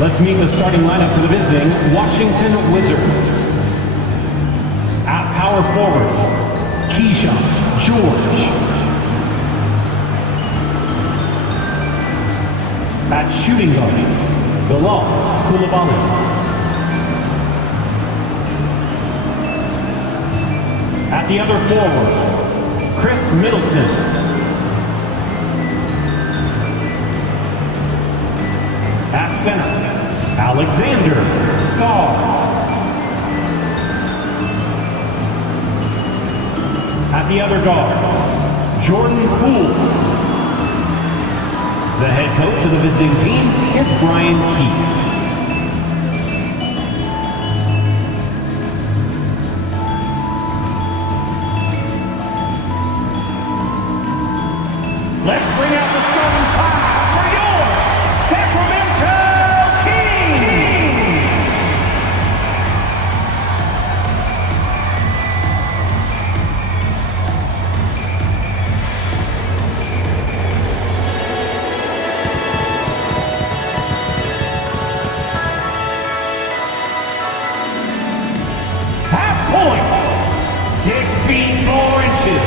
Let's meet the starting lineup for the visiting Washington Wizards. At power forward, Keyshawn George. At shooting guard, Bilal Coulibaly. At the other forward, Chris Middleton. At center, Alexander Sarr. At the other guard, Jordan Poole. The head coach of the visiting team is Brian Keefe. Let's bring out the starting five for your Sacramento Kings! Half point, 6 feet 4 inches.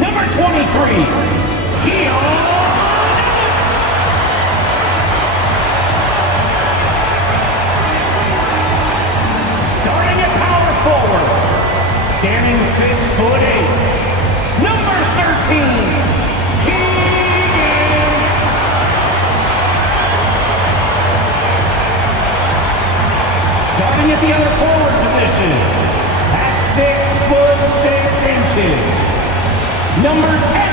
Number 23. Starting at power forward, standing 6'8", number 13, Keegan. Starting at the other forward position, at 6'6", number 10.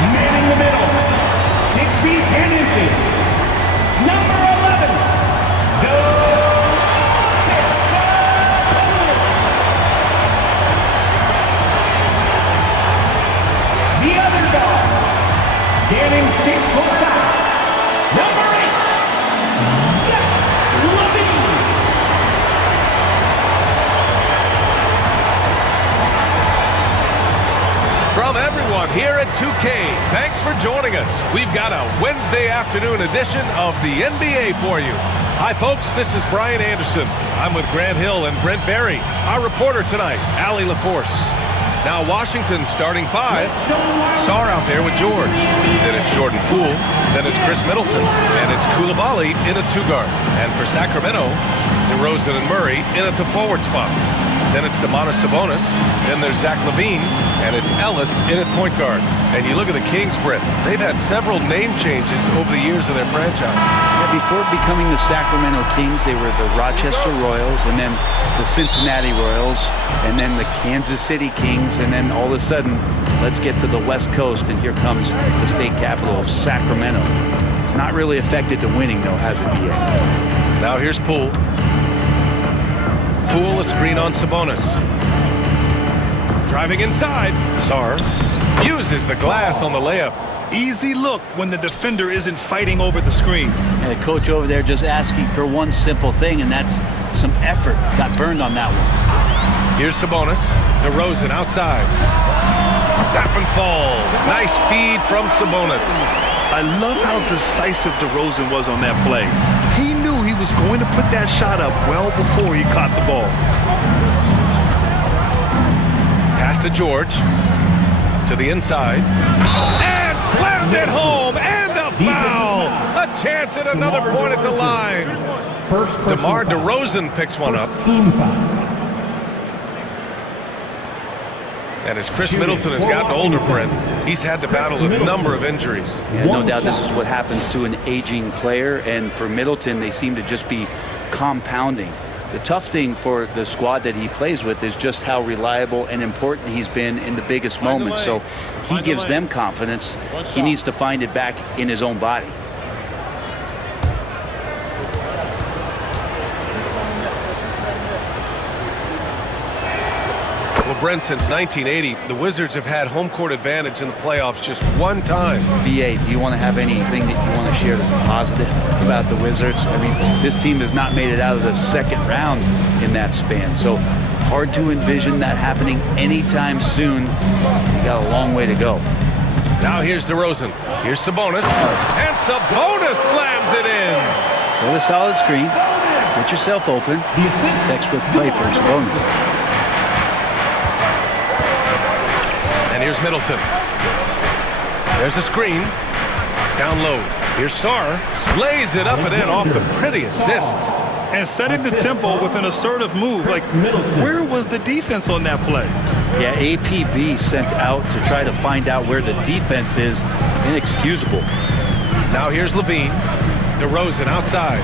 Manning the middle, 6 feet 10 inches. Number 11, the other guard, standing 6'5", number 8, Zach Levine. From everyone here at 2K, thanks for joining us. We've got a Wednesday afternoon edition of the NBA for you. Hi folks, this is Brian Anderson. I'm with Grant Hill and Brent Berry. Our reporter tonight, Allie LaForce. Now Washington starting five. Sarr out there with George. Then it's Jordan Poole. Then it's Chris Middleton. And it's Coulibaly in a two-guard. And for Sacramento, DeRozan and Murray in at the forward spots. Then it's Sabonis. Then there's Zach Levine. And it's Ellis in at point guard. And you look at the Kings, Brent. They've had several name changes over the years of their franchise. Yeah, before becoming the Sacramento Kings, they were the Rochester Royals, and then the Cincinnati Royals, and then the Kansas City Kings, and then all of a sudden, let's get to the West Coast, and here comes the state capital of Sacramento. It's not really affected the winning, though, has it yet? Now here's Poole. Poole, a screen on Sabonis. Driving inside, Sarr uses the glass on the layup. Easy look when the defender isn't fighting over the screen. And the coach over there just asking for one simple thing, and that's some effort. Got burned on that one. Here's Sabonis. DeRozan outside. That one falls. Nice feed from Sabonis. I love how decisive DeRozan was on that play. He knew he was going to put that shot up well before he caught the ball. Pass to George. To the inside. And slammed it home. And a foul. A chance at another point at the line. DeMar DeRozan picks one up. Team foul. And as Chris Middleton has gotten older, Brent, he's had to battle a number of injuries. Yeah, no doubt this is what happens to an aging player, and for Middleton, they seem to just be compounding. The tough thing for the squad that he plays with is just how reliable and important he's been in the biggest moments. So he gives them confidence. He needs to find it back in his own body. Well, Brent, since 1980, the Wizards have had home court advantage in the playoffs just one time. BA, do you want to have anything that you want to share that's positive about the Wizards? I mean, this team has not made it out of the second round in that span. So hard to envision that happening anytime soon. You got a long way to go. Now here's DeRozan. Here's Sabonis. And Sabonis slams it in. Set a solid screen. Get yourself open. It's a textbook play for Sabonis. And here's Middleton. There's a screen. Down low. Here's Sarr. Lays it up and in off the pretty assist. And setting the tempo with an assertive move. Like, where was the defense on that play? Yeah, APB sent out to try to find out where the defense is. Inexcusable. Now here's Levine. DeRozan outside.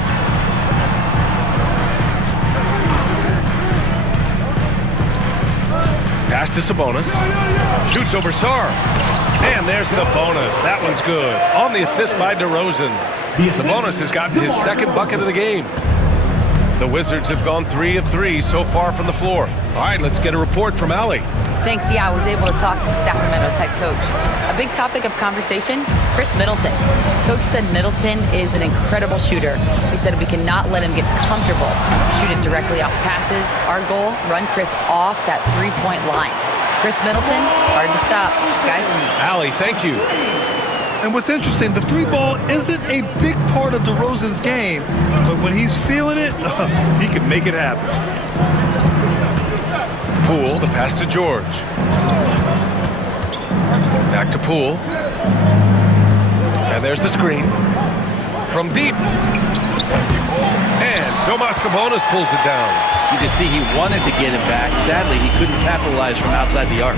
Pass to Sabonis. Shoots over Sarr. And there's Sabonis. That one's good. On the assist by DeRozan. Sabonis has gotten his second bucket of the game. The Wizards have gone 3 of 3 so far from the floor. All right, let's get a report from Allie. Thanks. Yeah, I was able to talk with Sacramento's head coach. A big topic of conversation, Chris Middleton. Coach said Middleton is an incredible shooter. He said we cannot let him get comfortable shooting directly off passes. Our goal, run Chris off that three-point line. Chris Middleton, hard to stop. Guys, Allie, thank you. And what's interesting, the three ball isn't a big part of DeRozan's game, but when he's feeling it, he can make it happen. Poole, the pass to George. Back to Poole. And there's the screen. From deep. And Domas Sabonis pulls it down. You could see he wanted to get it back. Sadly, he couldn't capitalize from outside the arc.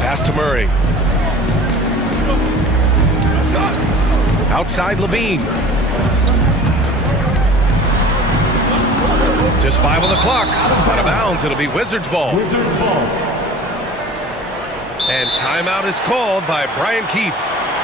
Pass to Murray. Outside Levine. Just 5 on the clock. Out of bounds. It'll be Wizards ball. Wizards ball. And timeout is called by Brian Keefe.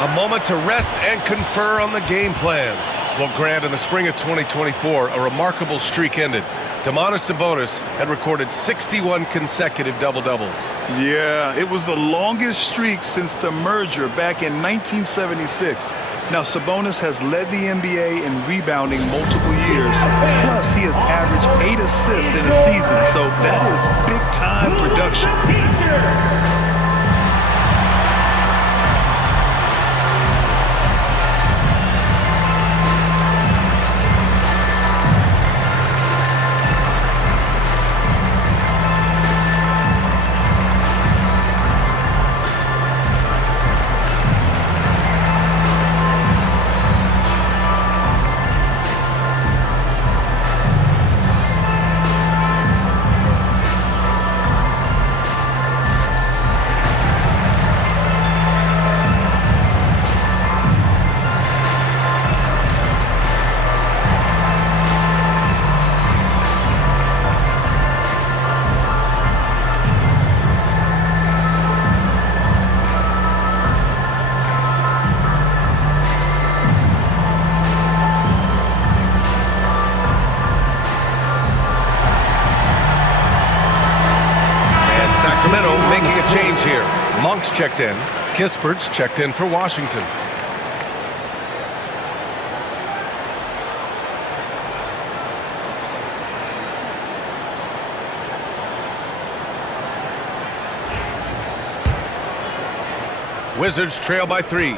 A moment to rest and confer on the game plan. Well, Grant, in the spring of 2024, a remarkable streak ended. Domantas Sabonis had recorded 61 consecutive double-doubles. Yeah, it was the longest streak since the merger back in 1976. Now, Sabonis has led the NBA in rebounding multiple years. Plus, he has averaged 8 assists in a season, so that is big-time production. Sacramento making a change here. Monk's checked in. Kispert's checked in for Washington. Wizards trail by 3.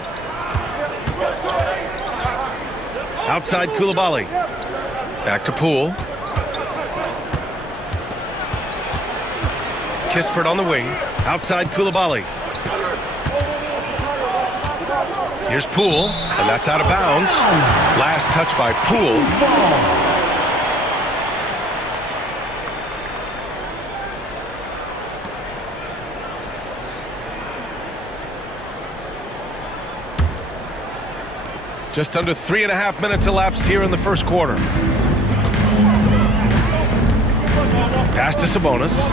Outside Koulibaly. Back to Poole. Kispert on the wing. Outside Koulibaly. Here's Poole, and that's out of bounds. Last touch by Poole. Just under 3.5 minutes elapsed here in the first quarter. Pass to Sabonis.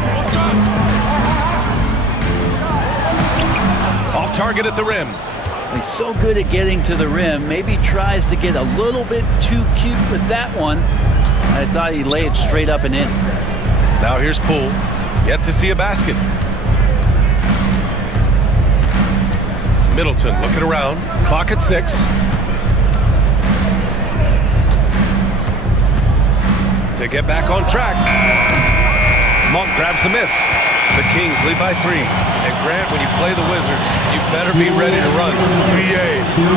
Off target at the rim. He's so good at getting to the rim. Maybe tries to get a little bit too cute with that one. I thought he'd lay it straight up and in. Now here's Poole. Yet to see a basket. Middleton looking around. Clock at 6. to get back on track. Monk grabs the miss. The Kings lead by 3. And Grant, when you play the Wizards, you better be ready to run.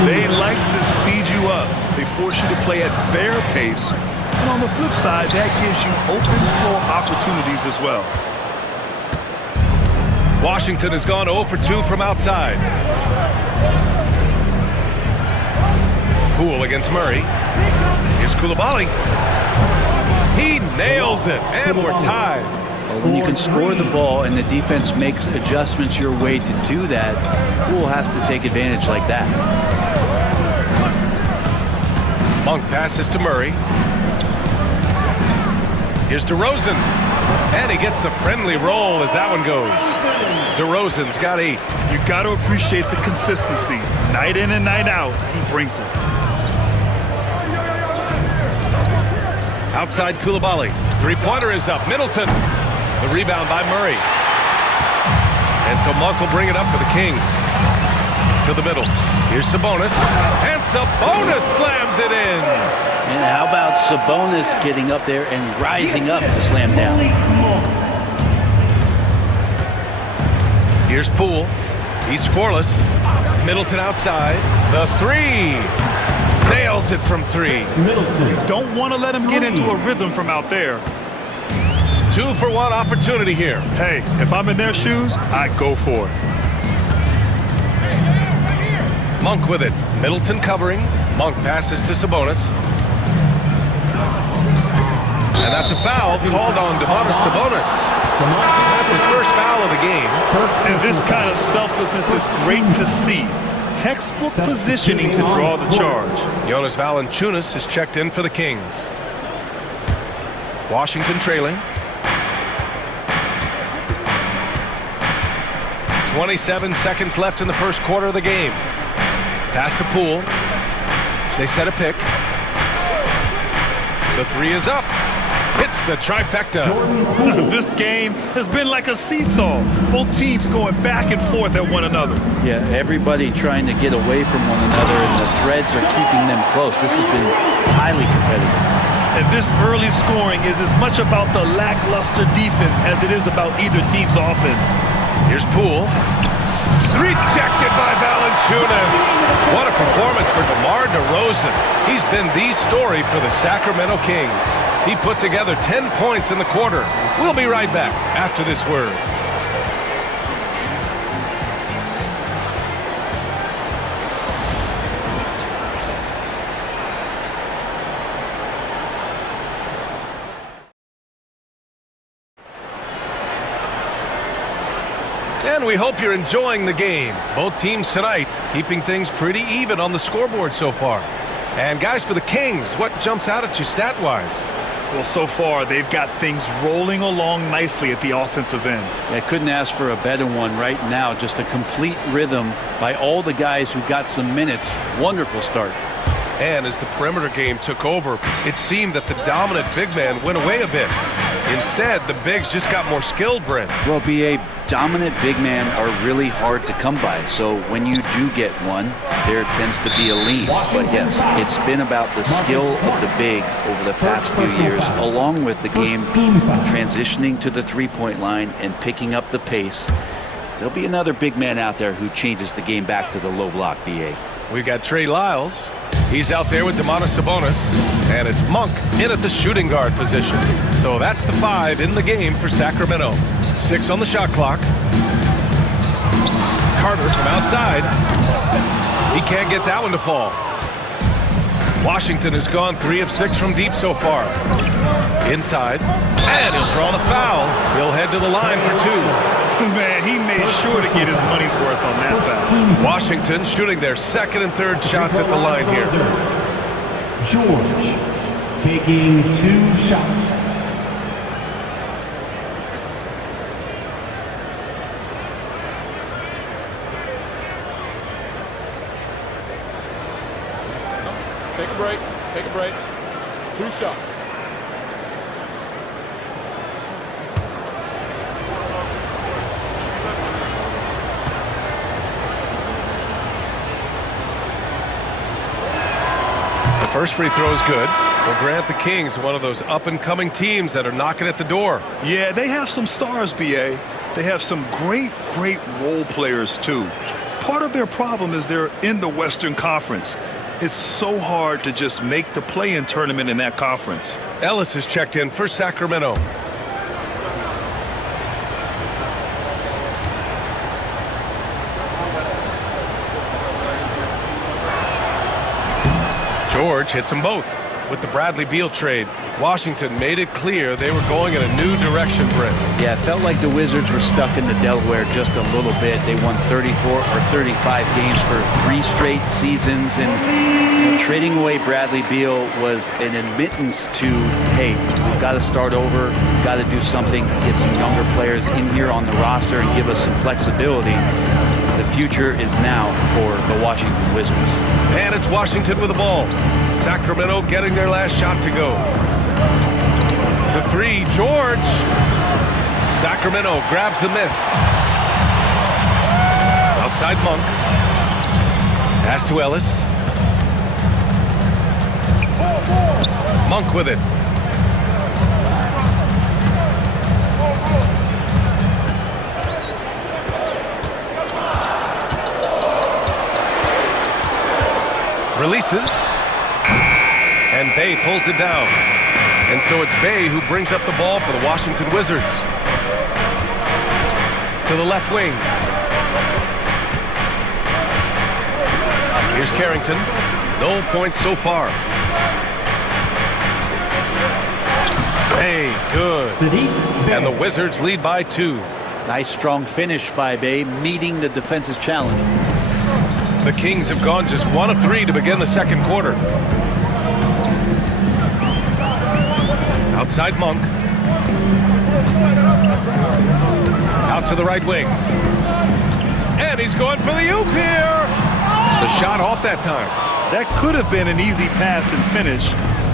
They like to speed you up. They force you to play at their pace. And on the flip side, that gives you open floor opportunities as well. Washington has gone 0 for 2 from outside. Poole against Murray. Here's Coulibaly. He nails it, and we're tied. When you can score the ball and the defense makes adjustments your way to do that, Poole has to take advantage like that. Monk passes to Murray. Here's DeRozan. And he gets the friendly roll as that one goes. DeRozan's got 8. You got to appreciate the consistency. Night in and night out, he brings it. Outside Coulibaly. Three-pointer is up. Middleton. The rebound by Murray. And so Monk will bring it up for the Kings. To the middle. Here's Sabonis. And Sabonis slams it in. And how about Sabonis getting up there and rising up to slam down? Here's Poole. He's scoreless. Middleton outside. The 3. Nails it from 3. You don't want to let him get into a rhythm from out there. 2 for 1 opportunity here. Hey, if I'm in their shoes, I go for it. Monk with it. Middleton covering. Monk passes to Sabonis. And that's a foul called on Domantas Sabonis. That's his first foul of the game. And this kind of selflessness is great to see. Textbook positioning to draw the charge. Jonas Valanciunas is checked in for the Kings. Washington trailing. 27 seconds left in the first quarter of the game. Pass to Poole. They set a pick. The 3 is up. Hits the trifecta. This game has been like a seesaw. Both teams going back and forth at one another. Yeah, everybody trying to get away from one another, and the threads are keeping them close. This has been highly competitive. And this early scoring is as much about the lackluster defense as it is about either team's offense. Here's Poole. Rejected by Valanciunas. What a performance for DeMar DeRozan. He's been the story for the Sacramento Kings. He put together 10 points in the quarter. We'll be right back after this word. And we hope you're enjoying the game. Both teams tonight keeping things pretty even on the scoreboard so far. And guys, for the Kings, what jumps out at you stat-wise? Well, so far, they've got things rolling along nicely at the offensive end. I couldn't ask for a better one right now. Just a complete rhythm by all the guys who got some minutes. Wonderful start. And as the perimeter game took over, it seemed that the dominant big man went away a bit. Instead, the bigs just got more skilled, Brent. Well, B.A., dominant big men are really hard to come by. So when you do get one, there tends to be a lean. But yes, it's been about the skill of the big over the past few years, along with the game transitioning to the three-point line and picking up the pace. There'll be another big man out there who changes the game back to the low block, B.A. We've got Trey Lyles. He's out there with Domantas Sabonis. And it's Monk in at the shooting guard position. So that's the 5 in the game for Sacramento. 6 on the shot clock. Carter from outside. He can't get that one to fall. Washington has gone 3 of 6 from deep so far. Inside. And he'll draw the foul. He'll head to the line for 2. Man, he made sure to get his money's worth on that foul. Washington shooting their second and third shots at the line here. George taking 2 shots. Take a break. Take a break. 2 shots. First free throw is good. Well, Grant, the Kings, one of those up-and-coming teams that are knocking at the door. Yeah, they have some stars, B.A. They have some great role players, too. Part of their problem is they're in the Western Conference. It's so hard to just make the play-in tournament in that conference. Ellis is checked in for Sacramento. George hits them both. With the Bradley Beal trade, Washington made it clear they were going in a new direction, Brent. Yeah, it felt like the Wizards were stuck in the Delaware just a little bit. They won 34 or 35 games for 3 straight seasons, and trading away Bradley Beal was an admittance to, hey, we've got to start over, we've got to do something, get some younger players in here on the roster and give us some flexibility. The future is now for the Washington Wizards. And it's Washington with the ball. Sacramento getting their last shot to go. The 3, George. Sacramento grabs the miss. Outside Monk. Pass to Ellis. Monk with it. Releases. And Bay pulls it down. And so it's Bay who brings up the ball for the Washington Wizards. To the left wing. Here's Carrington. No points so far. Bay, good. And the Wizards lead by 2. Nice strong finish by Bay, meeting the defense's challenge. The Kings have gone just 1 of 3 to begin the second quarter. Outside Monk. Out to the right wing. And he's going for the oop here. The shot off that time. That could have been an easy pass and finish.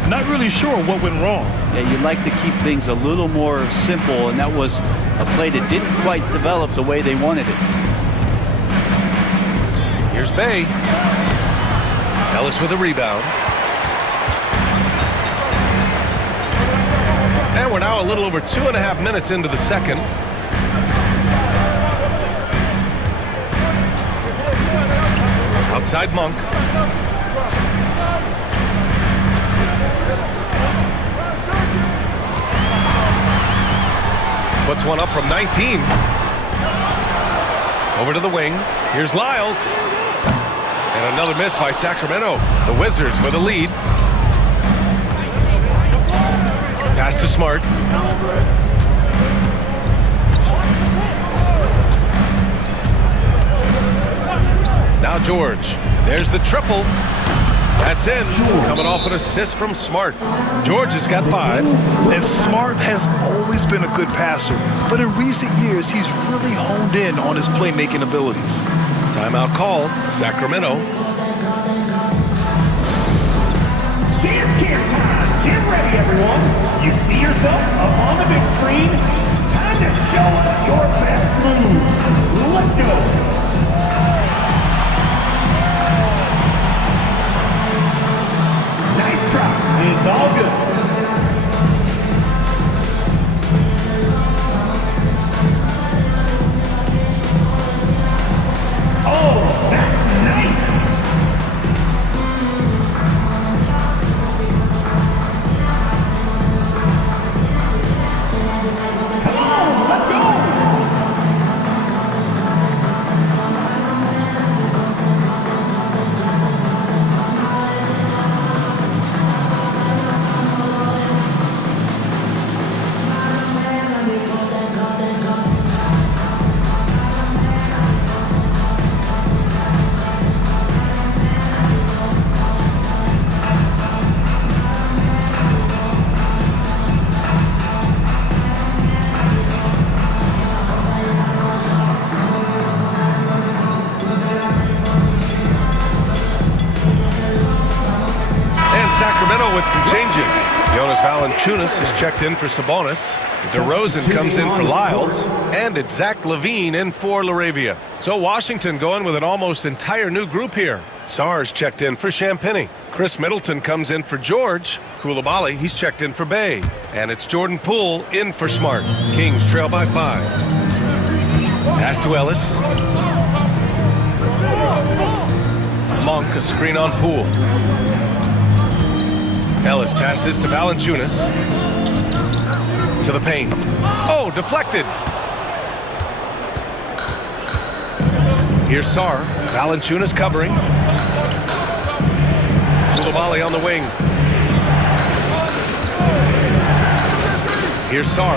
Not really sure what went wrong. Yeah, you'd like to keep things a little more simple, and that was a play that didn't quite develop the way they wanted it. Here's Bay. Ellis with a rebound. And we're now a little over 2.5 minutes into the second. Outside Monk. Puts one up from 19. Over to the wing. Here's Lyles. And another miss by Sacramento. The Wizards with a lead. Pass to Smart. Now George. There's the triple. That's in. Coming off an assist from Smart. George has got 5. And Smart has always been a good passer, but in recent years, he's really honed in on his playmaking abilities. Timeout call. Sacramento. Dance camp time! Get ready, everyone! You see yourself up on the big screen? Time to show us your best moves! Let's go! Nice try. It's all good. Oh, that's nice! Come on, let's go! Sacramento with some changes. Jonas Valanciunas is checked in for Sabonis. DeRozan comes in for Lyles. And it's Zach Levine in for Laravia. So Washington going with an almost entire new group here. Sars checked in for Champagny. Chris Middleton comes in for George. Koulibaly, he's checked in for Bay. And it's Jordan Poole in for Smart. Kings trail by 5. Pass to Ellis. Monk, a screen on Poole. Ellis passes to Valanciunas. To the paint. Oh, deflected. Here's Sar. Valanciunas covering. Koulibaly on the wing. Here's Sar.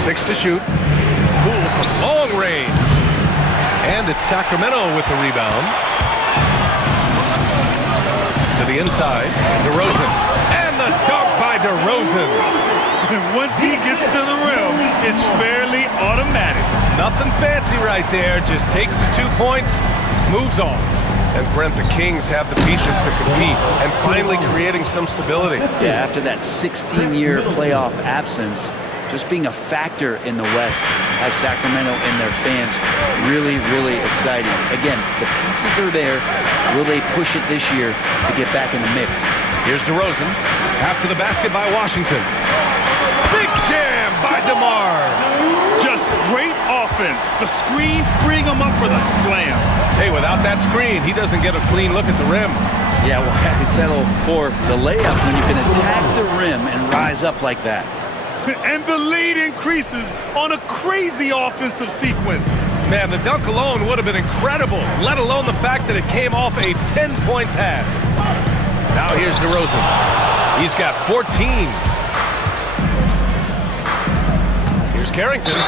6 to shoot. Poole from long range. And it's Sacramento with the rebound. To the inside. DeRozan. And the dunk by DeRozan. Once he gets to the rim, it's fairly automatic. Nothing fancy right there. Just takes his 2 points, moves on. And Brent, the Kings have the pieces to compete and finally creating some stability. Yeah, after that 16-year playoff absence, just being a factor in the West has Sacramento and their fans really, really exciting. Again, the pieces are there. Will they push it this year to get back in the mix? Here's DeRozan. After the basket by Washington. Big jam by DeMar. Just great offense. The screen freeing him up for the slam. Hey, without that screen, he doesn't get a clean look at the rim. Yeah, well, I settle for the layup when you can attack the rim and rise up like that. And the lead increases on a crazy offensive sequence. Man, the dunk alone would have been incredible, let alone the fact that it came off a pinpoint pass. Now here's DeRozan. He's got 14. Here's Carrington.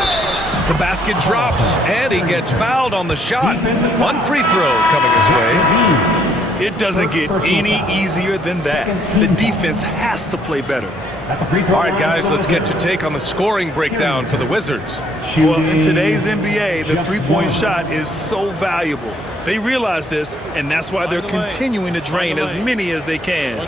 The basket drops, and he gets fouled on the shot. One free throw coming his way. It doesn't get any easier than that. The defense has to play better. All right, guys, let's get your take on the scoring breakdown for the Wizards. Well, in today's NBA, the three-point shot is so valuable. They realize this, and that's why they're continuing to drain as many as they can.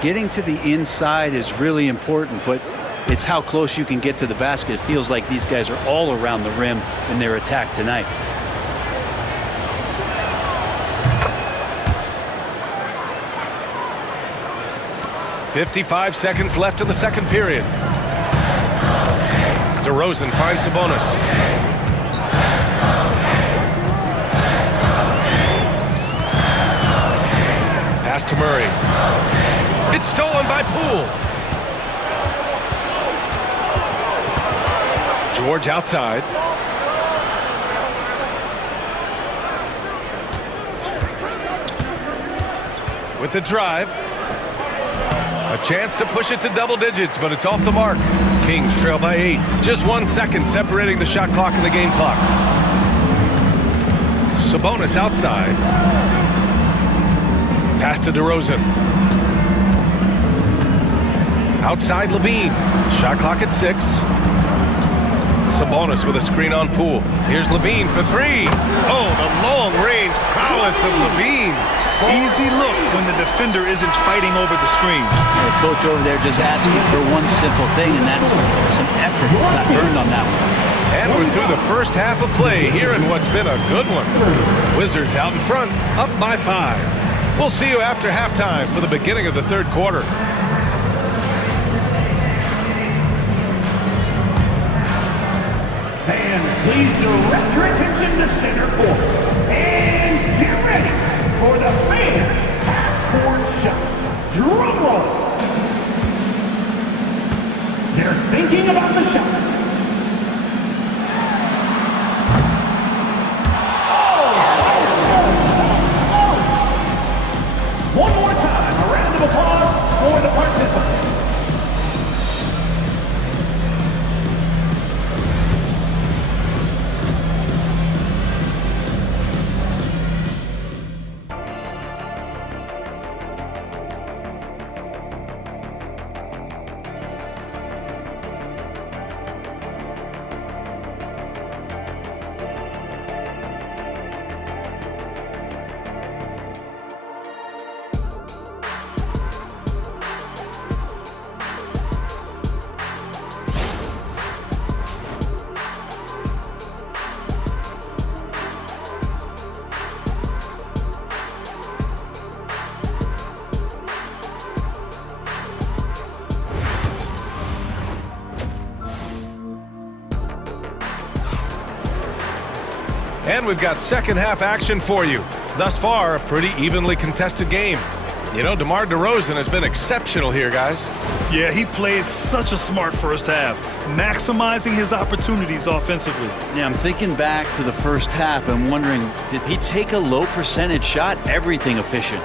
Getting to the inside is really important, but it's how close you can get to the basket. It feels like these guys are all around the rim in their attack tonight. .55 seconds left in the second period. DeRozan finds Sabonis. Pass to Murray. It's stolen by Poole. George outside. With the drive. A chance to push it to double digits, but it's off the mark. Kings trail by 8. Just 1 second separating the shot clock and the game clock. Sabonis outside. Pass to DeRozan. Outside Levine. Shot clock at 6. Sabonis with a screen on Poole. Here's Levine for 3. Oh, the long-range prowess of Levine. Easy look when the defender isn't fighting over the screen. The coach over there just asking for one simple thing, and that's some effort. Not burned on that one. And we're through the first half of play here in what's been a good one. Wizards out in front, up by 5. We'll see you after halftime for the beginning of the third quarter. Fans, please direct your attention to center court. And get ready for the fan half-court shots. Drum roll. They're thinking about the shots. One more time, a round of applause for the participants. And we've got second half action for you. Thus far, a pretty evenly contested game. You know, DeMar DeRozan has been exceptional here, guys. Yeah, he played such a smart first half, maximizing his opportunities offensively. Yeah, I'm thinking back to the first half and wondering, did he take a low percentage shot? Everything efficient.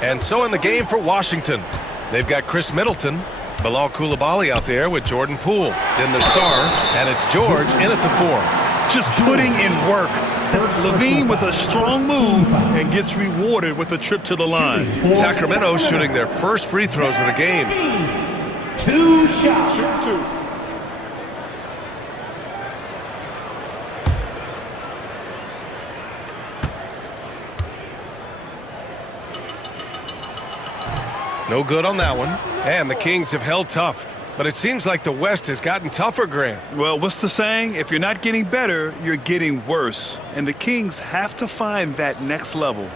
And so in the game for Washington, they've got Chris Middleton, Bilal Coulibaly out there with Jordan Poole. Then there's Sarr, and it's George in at the 4. Just putting in work. Levine with a strong move and gets rewarded with a trip to the line. Sacramento shooting their first free throws of the game. 2 shots. Shoot 2. No good on that one. And the Kings have held tough. But it seems like the West has gotten tougher, Grant. Well, what's the saying? If you're not getting better, you're getting worse. And the Kings have to find that next level.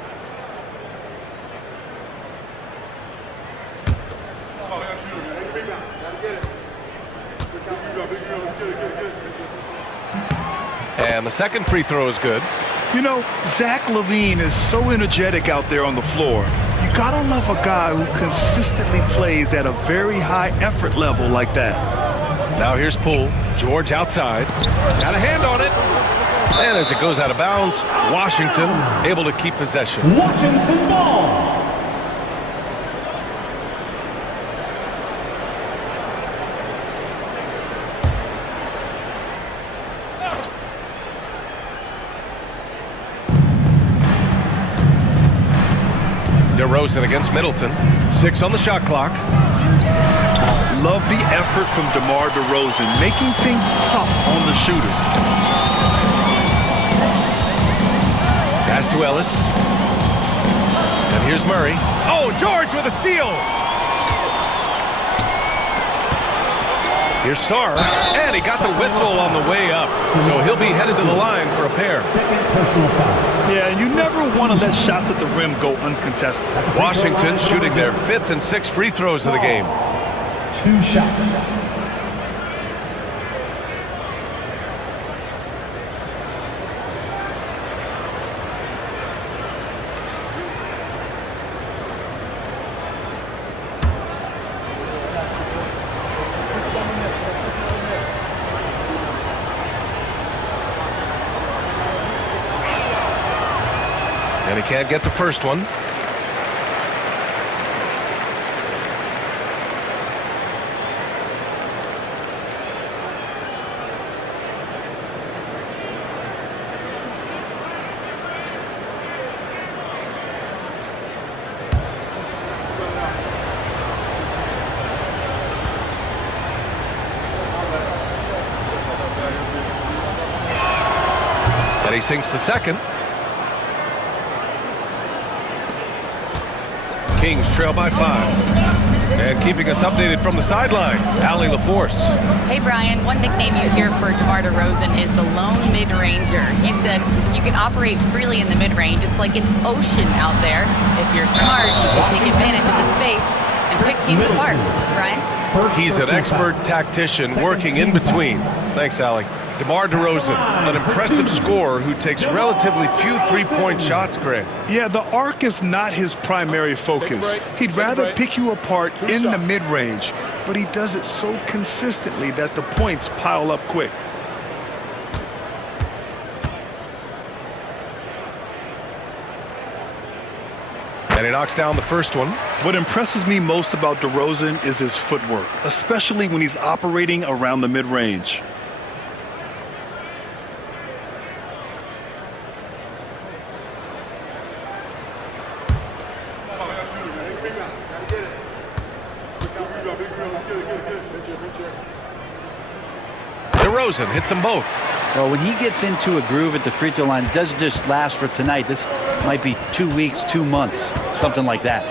And the second free throw is good. You know, Zach LaVine is so energetic out there on the floor. You gotta love a guy who consistently plays at a very high effort level like that. Now here's Poole. George outside. Got a hand on it. And as it goes out of bounds, Washington able to keep possession. Washington ball. DeRozan against Middleton. 6 on the shot clock. Love the effort from DeMar DeRozan, making things tough on the shooter. Pass to Ellis. And here's Murray. Oh, George with a steal. Here's Sarr. And he got the whistle on the way up. So he'll be headed to the line for a pair. Second personal foul. Yeah, and you never want to let shots at the rim go uncontested. Washington shooting their 5th and 6th free throws of the game. 2 shots. And he can't get the first one. And he sinks the second. Kings trail by 5. And keeping us updated from the sideline, Allie LaForce. Hey, Brian, one nickname you hear for DeMar DeRozan is the lone mid-ranger. He said you can operate freely in the mid-range. It's like an ocean out there. If you're smart, you can take advantage of the space and pick teams apart. Brian? He's an expert tactician working in between. Thanks, Allie. DeMar DeRozan, an impressive scorer who takes relatively few three-point shots, Greg. Yeah, the arc is not his primary focus. He'd rather pick you apart in the mid-range, but he does it so consistently that the points pile up quick. And he knocks down the first one. What impresses me most about DeRozan is his footwork, especially when he's operating around the mid-range. DeRozan hits them both. Well, when he gets into a groove at the free throw line, it doesn't just last for tonight. This might be 2 weeks, 2 months, something like that.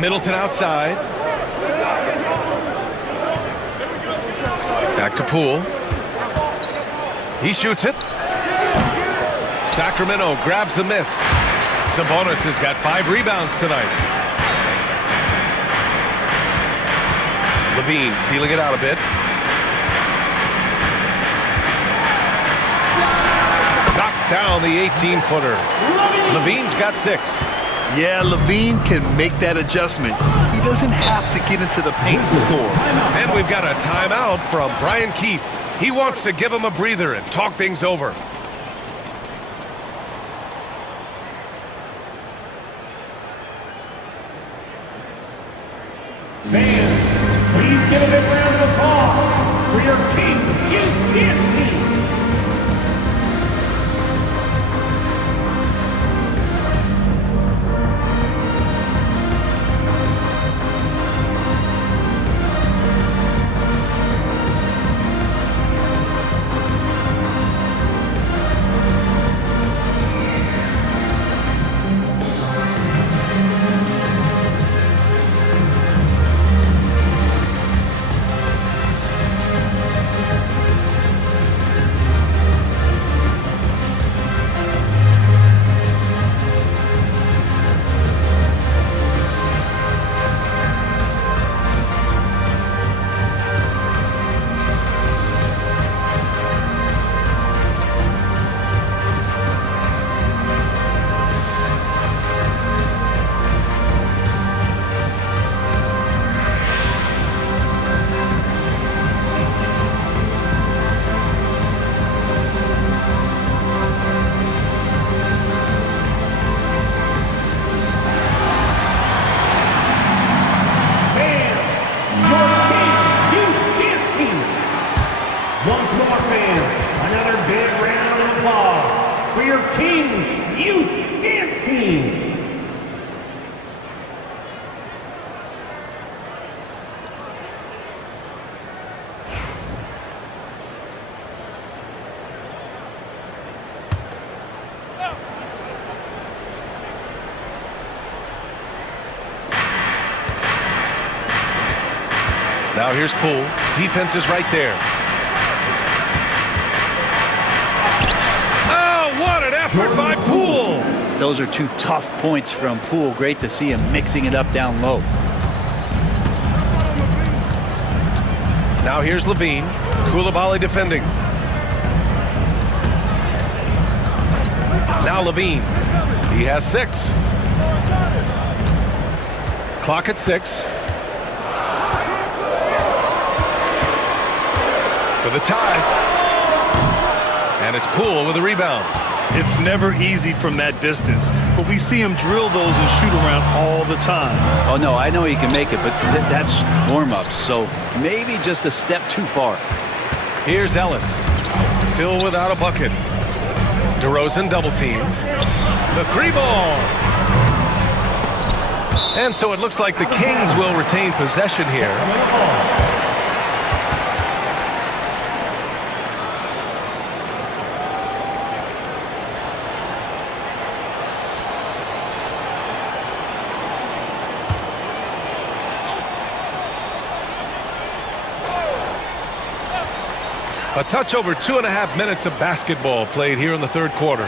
Middleton outside. Back to Poole. He shoots it. Sacramento grabs the miss. Sabonis has got 5 rebounds tonight. Levine feeling it out a bit. Knocks down the 18-footer. Levine's got 6. Yeah, Levine can make that adjustment. He doesn't have to get into the paint to score. And we've got a timeout from Brian Keefe. He wants to give him a breather and talk things over. Fans, please give a big round of applause for your Kings Youth Dance Team. Once more, fans, another big round of applause for your Kings Youth Dance Team. Now here's Poole. Defense is right there. Oh, what an effort by Poole! Those are 2 tough points from Poole. Great to see him mixing it up down low. Now here's Levine. Koulibaly defending. Now Levine. He has 6. Clock at 6. For the tie. And it's Poole with a rebound. It's never easy from that distance, but we see him drill those and shoot around all the time. Oh, no, I know he can make it, but that's warm-ups, so maybe just a step too far. Here's Ellis. Still without a bucket. DeRozan double-teamed. The 3-ball. And so it looks like the Kings will retain possession here. A touch over 2.5 minutes of basketball played here in the third quarter.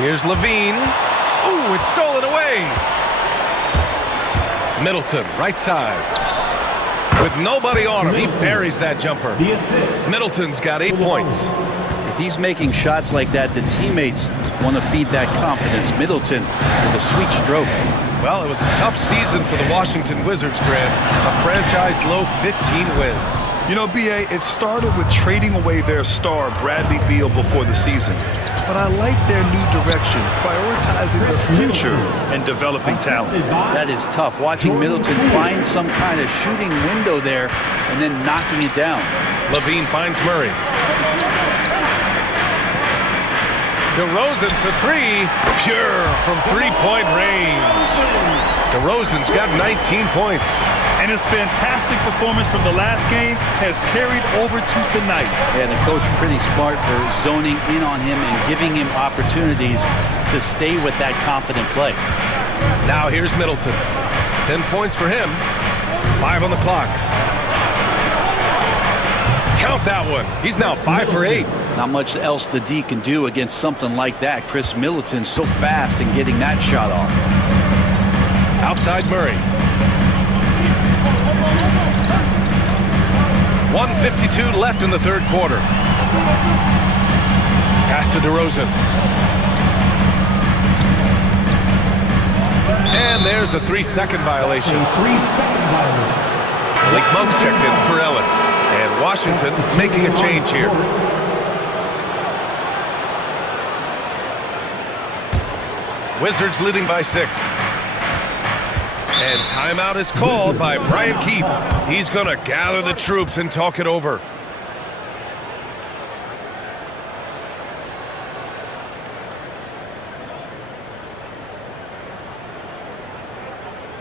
Here's Levine. Ooh, it's stolen away. Middleton, right side. With nobody on him, he buries that jumper. Middleton's got 8 points. If he's making shots like that, the teammates want to feed that confidence. Middleton with a sweet stroke. Well, it was a tough season for the Washington Wizards, Grant. A franchise low 15 wins. You know, B.A., it started with trading away their star, Bradley Beal, before the season. But I like their new direction, prioritizing the future and developing talent. That is tough. Watching Middleton find some kind of shooting window there and then knocking it down. Levine finds Murray. DeRozan for 3, pure from 3-point range. DeRozan's got 19 points. And his fantastic performance from the last game has carried over to tonight. Yeah, the coach pretty smart for zoning in on him and giving him opportunities to stay with that confident play. Now here's Middleton. 10 points for him. 5 on the clock. Count that one. He's now 5 for 8. Not much else the D can do against something like that. Chris Middleton's so fast in getting that shot off. Outside Murray. 1:52 left in the third quarter. Pass to DeRozan. And there's a 3-second violation. A 3-second violation. Malik Monk checked in for Ellis. And Washington making a change here. Wizards leading by 6. And timeout is called by Brian Keefe. He's going to gather the troops and talk it over.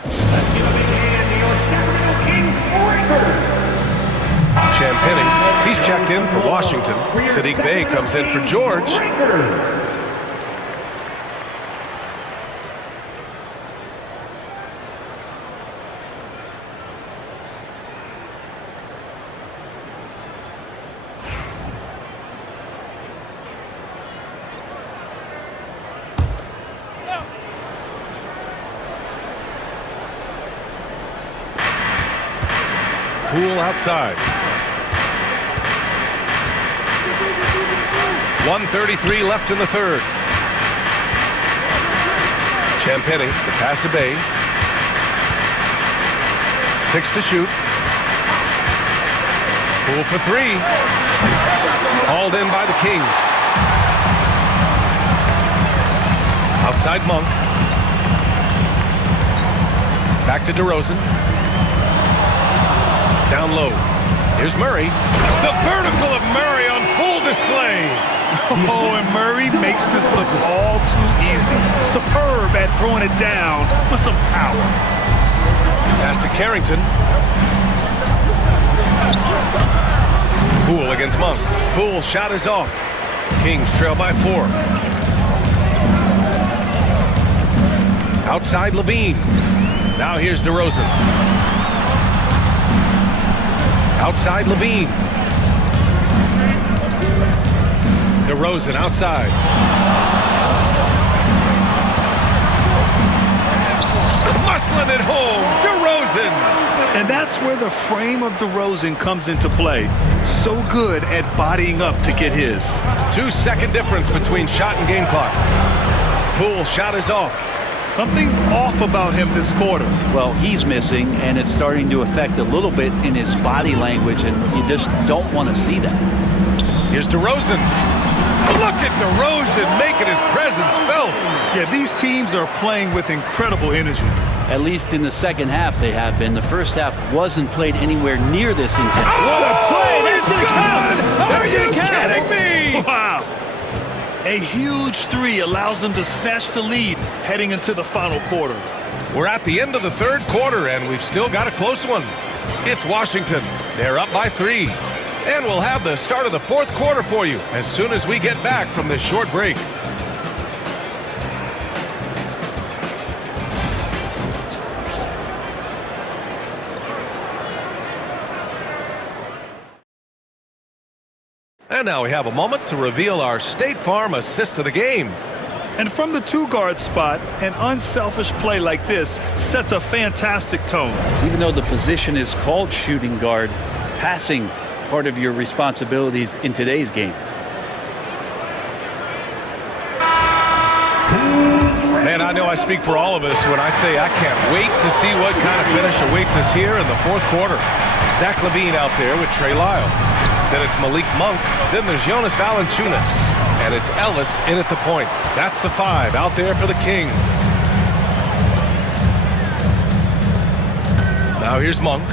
Let's give a big hand to your Sacramento Kings breakers. Champagny, he's checked in for Washington. Sadiq Bey comes in for George. Breakers. Poole outside. 1:33 left in the third. Champagny, the pass to Bey. 6 to shoot. Poole for 3. Hauled in by the Kings. Outside Monk. Back to DeRozan. Down low. Here's Murray. The vertical of Murray on full display. Oh, and Murray makes this look all too easy. Superb at throwing it down with some power. Pass to Carrington. Poole against Monk. Poole shot is off. Kings trail by 4. Outside Levine. Now here's DeRozan. Outside Levine. DeRozan outside. Muscling it home. DeRozan. And that's where the frame of DeRozan comes into play. So good at bodying up to get his. 2-second difference between shot and game clock. Poole shot is off. Something's off about him this quarter. Well, he's missing, and it's starting to affect a little bit in his body language, and you just don't want to see that. Here's DeRozan. Look at DeRozan making his presence felt. Yeah, these teams are playing with incredible energy. At least in the second half they have been. The first half wasn't played anywhere near this intense. What a play! That's gonna count! Are you kidding me? Wow! A huge 3 allows them to snatch the lead heading into the final quarter. We're at the end of the third quarter, and we've still got a close one. It's Washington. They're up by 3. And we'll have the start of the fourth quarter for you as soon as we get back from this short break. And now we have a moment to reveal our State Farm assist of the game. And from the 2-guard spot, an unselfish play like this sets a fantastic tone. Even though the position is called shooting guard, passing part of your responsibilities in today's game. Man, I know I speak for all of us when I say I can't wait to see what kind of finish awaits us here in the fourth quarter. Zach LaVine out there with Trey Lyles. Then it's Malik Monk. Then there's Jonas Valanciunas. And it's Ellis in at the point. That's the 5 out there for the Kings. Now here's Monk.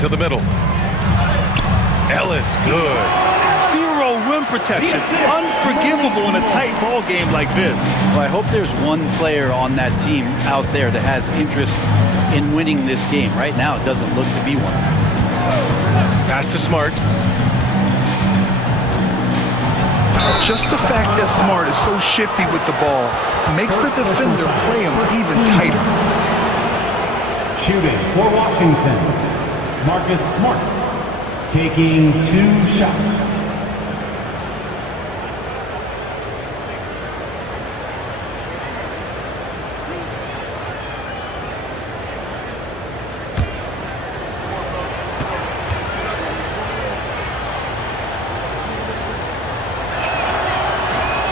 To the middle. Ellis, good. 0 rim protection. Unforgivable in a tight ball game like this. Well, I hope there's one player on that team out there that has interest in winning this game. Right now, it doesn't look to be one. Pass to Smart. Just the fact that Smart is so shifty with the ball makes the defender play him even tighter. Shooting for Washington. Marcus Smart taking 2 shots.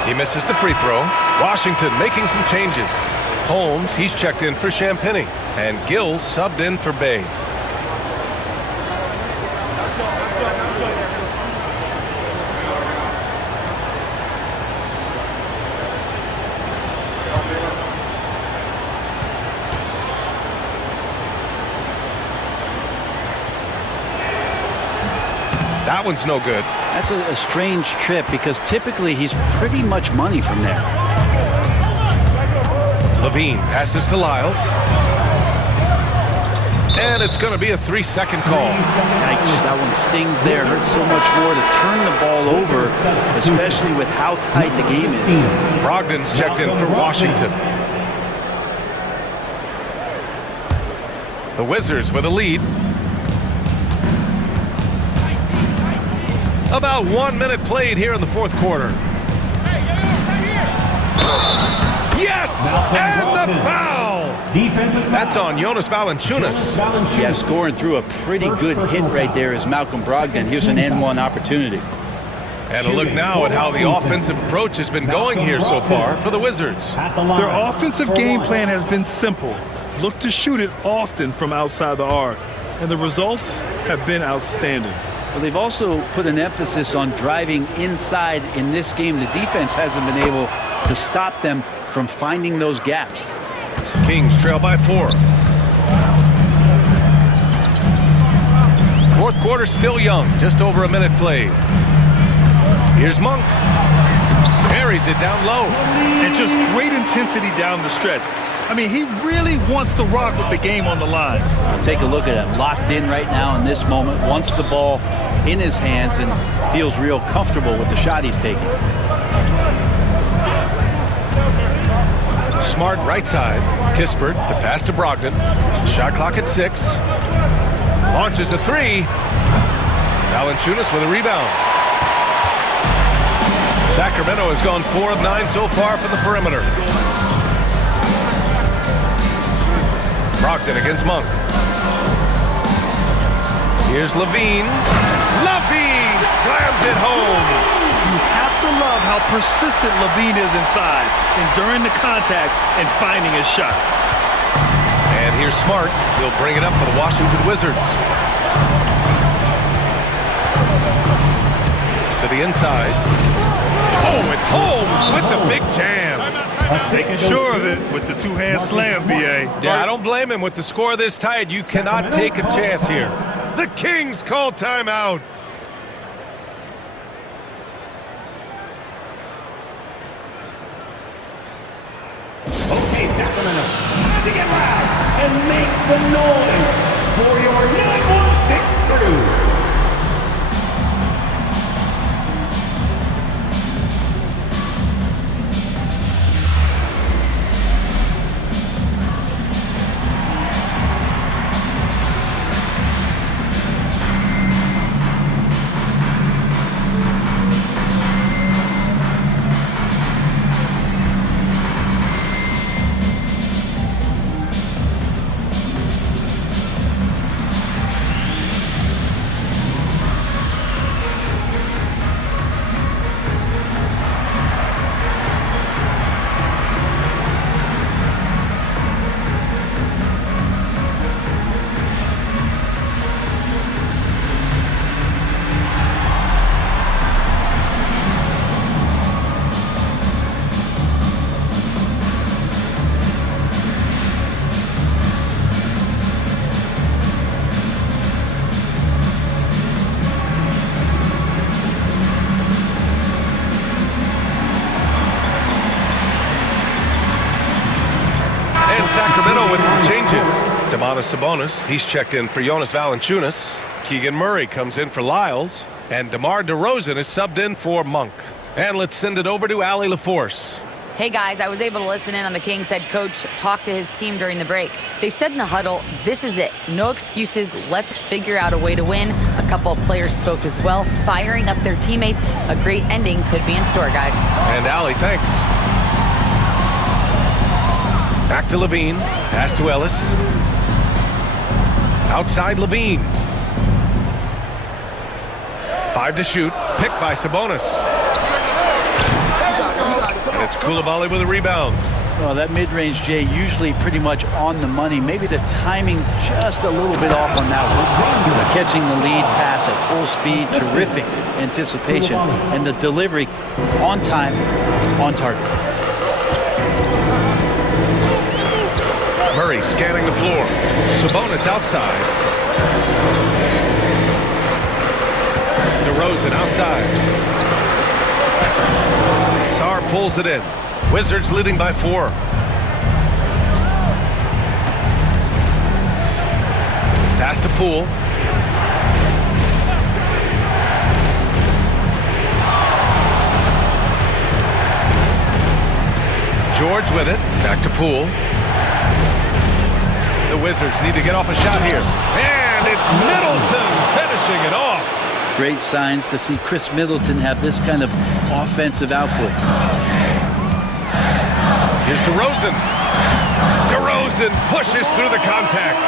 He misses the free throw. Washington making some changes. Holmes, he's checked in for Champagny. And Gills subbed in for Bay. That one's no good. That's a strange trip because typically he's pretty much money from there. Levine passes to Lyles. And it's going to be a 3-second call. Yikes, that one stings there. Hurts so much more to turn the ball over, especially with how tight the game is. Brogdon's checked in for Washington. The Wizards with a lead. About 1 minute played here in the fourth quarter. Yes! And the foul! Defensive foul. That's on Jonas Valanciunas. Yeah, scoring through a pretty good hit right there is Malcolm Brogdon. Here's an N1 opportunity. And a look now at how the offensive approach has been going here so far for the Wizards. Their offensive game plan has been simple. Look to shoot it often from outside the arc. And the results have been outstanding. Well, they've also put an emphasis on driving inside in this game. The defense hasn't been able to stop them from finding those gaps. Kings trail by 4. Fourth quarter still young, just over a minute played. Here's Monk. Buries it down low. And just great intensity down the stretch. I mean, he really wants to rock with the game on the line. Take a look at him, locked in right now in this moment, wants the ball in his hands and feels real comfortable with the shot he's taking. Smart right side. Kispert, the pass to Brogdon. Shot clock at 6. Launches a 3. Valanciunas with a rebound. Sacramento has gone 4 of 9 so far from the perimeter. Brogdon against Monk. Here's Levine. Levine slams it home. You have to love how persistent Levine is inside, enduring the contact and finding his shot. And here's Smart. He'll bring it up for the Washington Wizards. To the inside. Oh, it's Holmes with the big jam. Making sure of it with the two-hand slam, B.A. Yeah, I don't blame him. With the score this tight, you cannot take a chance here. The Kings call timeout. Okay, Sacramento, time to get loud and make some noise for your 916 crew. Sacramento with some changes. Domantas Sabonis, he's checked in for Jonas Valanciunas. Keegan Murray comes in for Lyles. And DeMar DeRozan is subbed in for Monk. And let's send it over to Allie LaForce. Hey guys, I was able to listen in on the Kings head coach talk to his team during the break. They said in the huddle, this is it. No excuses. Let's figure out a way to win. A couple of players spoke as well, firing up their teammates. A great ending could be in store, guys. And Allie, thanks. Back to Levine. Pass to Ellis. Outside Levine. 5 to shoot. Picked by Sabonis. And it's Coulibaly with a rebound. Well, that mid-range, Jay, usually pretty much on the money. Maybe the timing just a little bit off on that one. Catching the lead pass at full speed, terrific anticipation, and the delivery on time, on target. Murray scanning the floor. Sabonis outside. DeRozan outside. Sarr pulls it in. Wizards leading by 4. Pass to Poole. George with it. Back to Poole. The Wizards need to get off a shot here. And it's Middleton finishing it off. Great signs to see Chris Middleton have this kind of offensive output. Here's DeRozan. DeRozan pushes through the contact.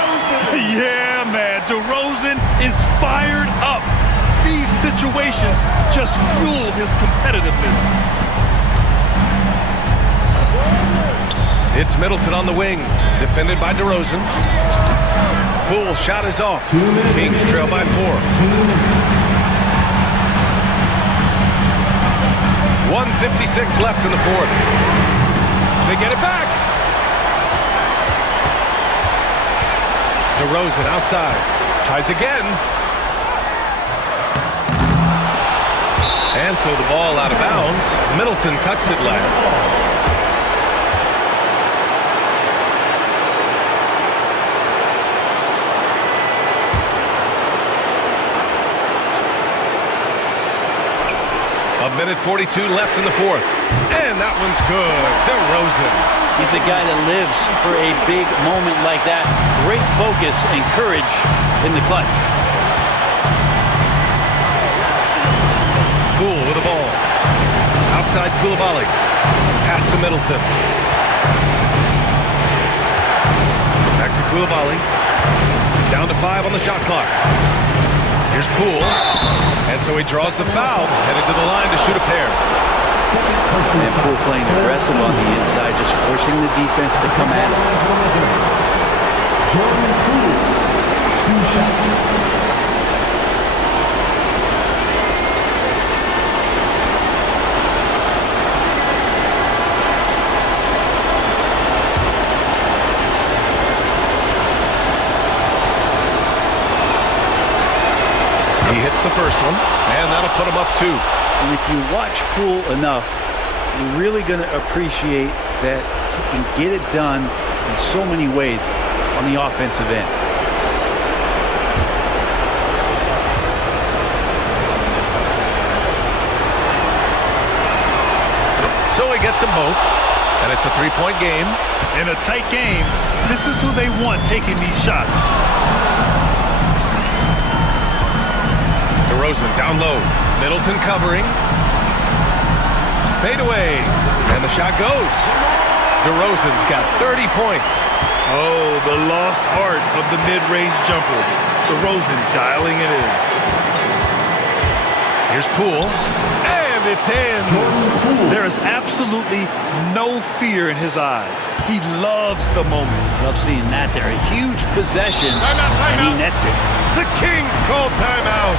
Yeah, man, DeRozan is fired up. These situations just fuel his competitiveness. It's Middleton on the wing, defended by DeRozan. Poole shot is off. Kings trail by 4. 1:56 left in the 4th. They get it back. DeRozan outside. Tries again. And so the ball out of bounds. Middleton touched it last. A minute 42 left in the 4th. And that one's good. DeRozan. He's a guy that lives for a big moment like that. Great focus and courage in the clutch. Poole with the ball. Outside Coulibaly. Pass to Middleton. Back to Coulibaly. Down to 5 on the shot clock. Here's Poole. And so he draws the foul, headed to the line to shoot a pair. And Poole playing aggressive on the inside, just forcing the defense to come at him. Jordan Poole, 2 shots. He hits the first one, and that'll put him up 2. And if you watch Poole enough, you're really going to appreciate that he can get it done in so many ways on the offensive end. So he gets them both, and it's a 3-point game. In a tight game, this is who they want taking these shots. DeRozan down low. Middleton covering. Fade away. And the shot goes. DeRozan's got 30 points. Oh, the lost art of the mid-range jumper. DeRozan dialing it in. Here's Poole. And it's in. There is absolutely no fear in his eyes. He loves the moment. Love seeing that there. A huge possession, and he nets it. The Kings call timeout.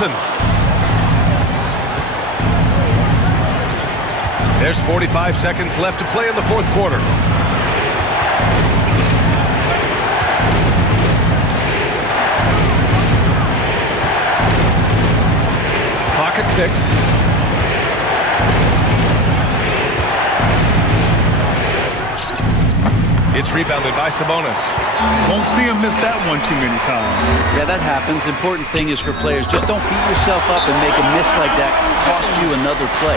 Middleton. There's 45 seconds left to play in the fourth quarter. Clock at 6. It's rebounded by Sabonis. Won't see him miss that one too many times. Yeah, that happens. Important thing is for players, just don't beat yourself up and make a miss like that cost you another play.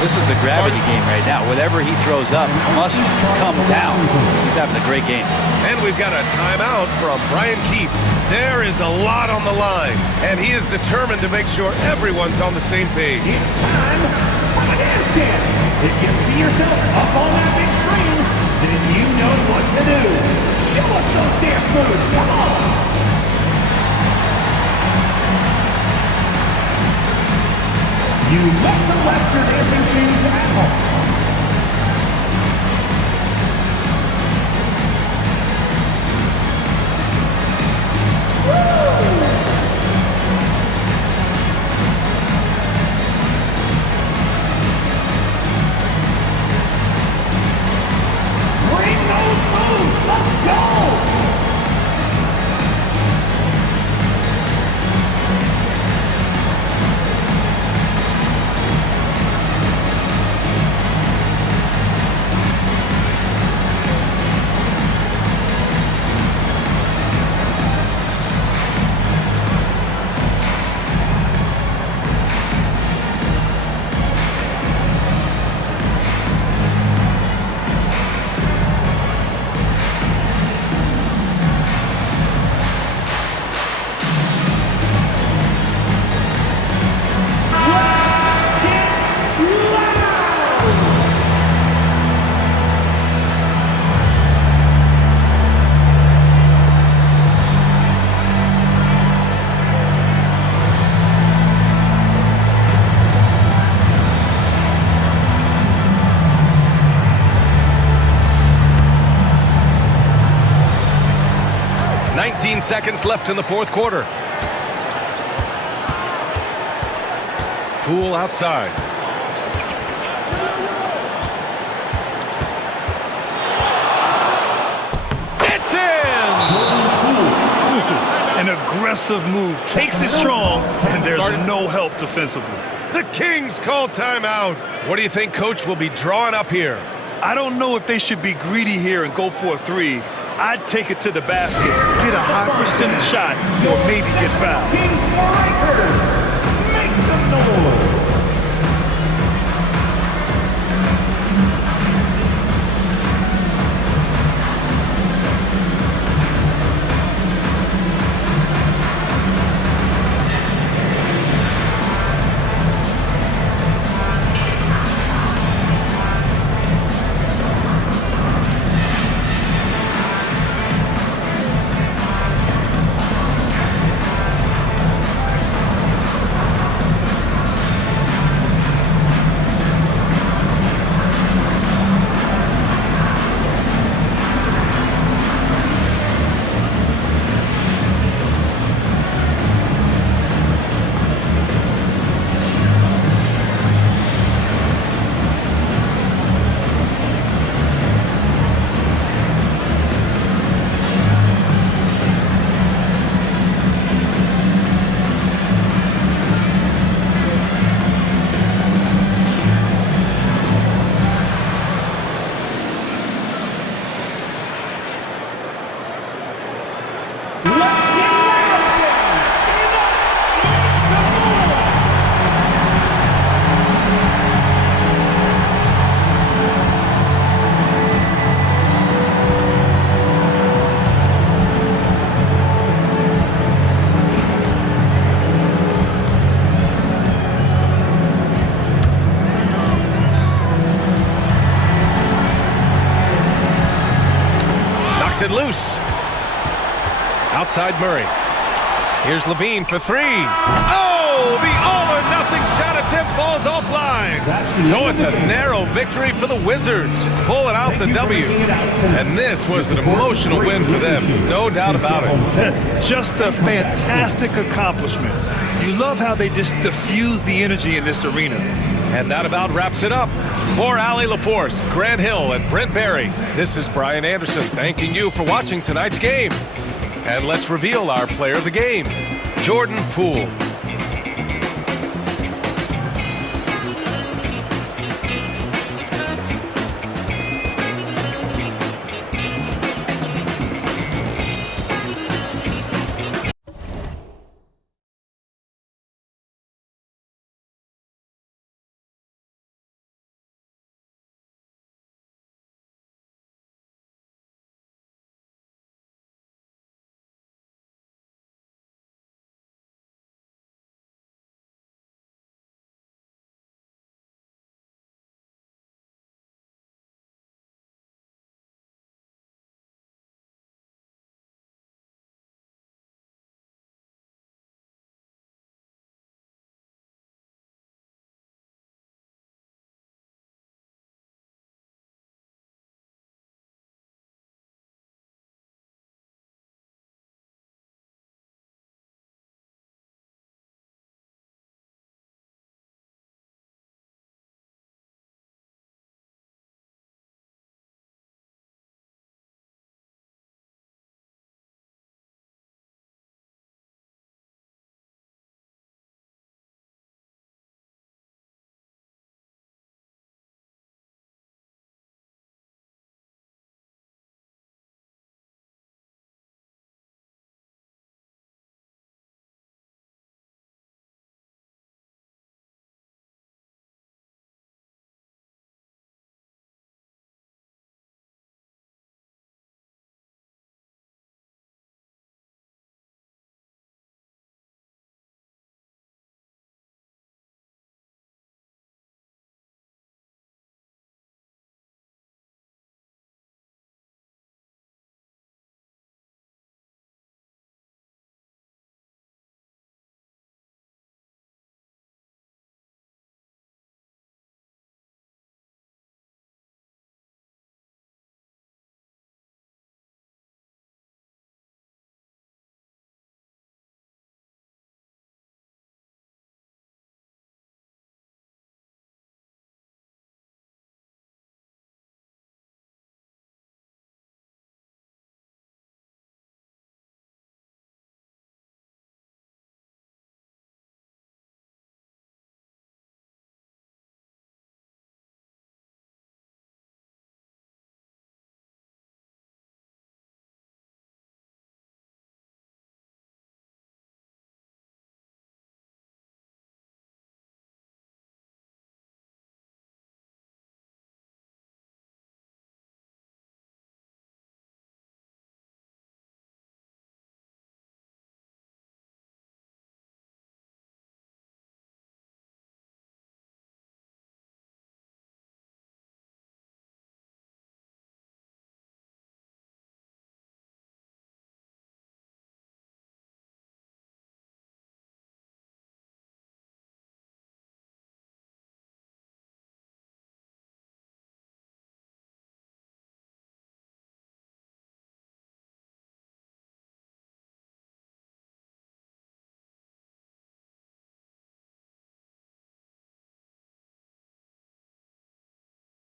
This is a gravity game right now. Whatever he throws up must come down. He's having a great game. And we've got a timeout from Brian Keefe. There is a lot on the line, and he is determined to make sure everyone's on the same page. It's time for the dance camp. If you see yourself up on that big screen, then you know what to do. Show us those dance moves. Come on. You must have left your dancing shoes at home. Bring those moves. Let's go. Seconds left in the fourth quarter. Poole outside. It's in! An aggressive move, takes it strong, and there's no help defensively. The Kings call timeout. What do you think Coach will be drawing up here? I don't know if they should be greedy here and go for a three. I'd take it to the basket, get a high percentage shot, or maybe get fouled. Kings Strikers, make some noise. It loose. Outside Murray. Here's Levine for three. Oh, the all-or-nothing shot attempt falls offline. So it's a narrow victory for the Wizards, pulling out the W. And this was an emotional win for them, no doubt about it. Just a fantastic accomplishment. You love how they just diffuse the energy in this arena. And that about wraps it up. For Allie LaForce, Grant Hill, and Brent Barry, this is Brian Anderson thanking you for watching tonight's game. And let's reveal our player of the game, Jordan Poole.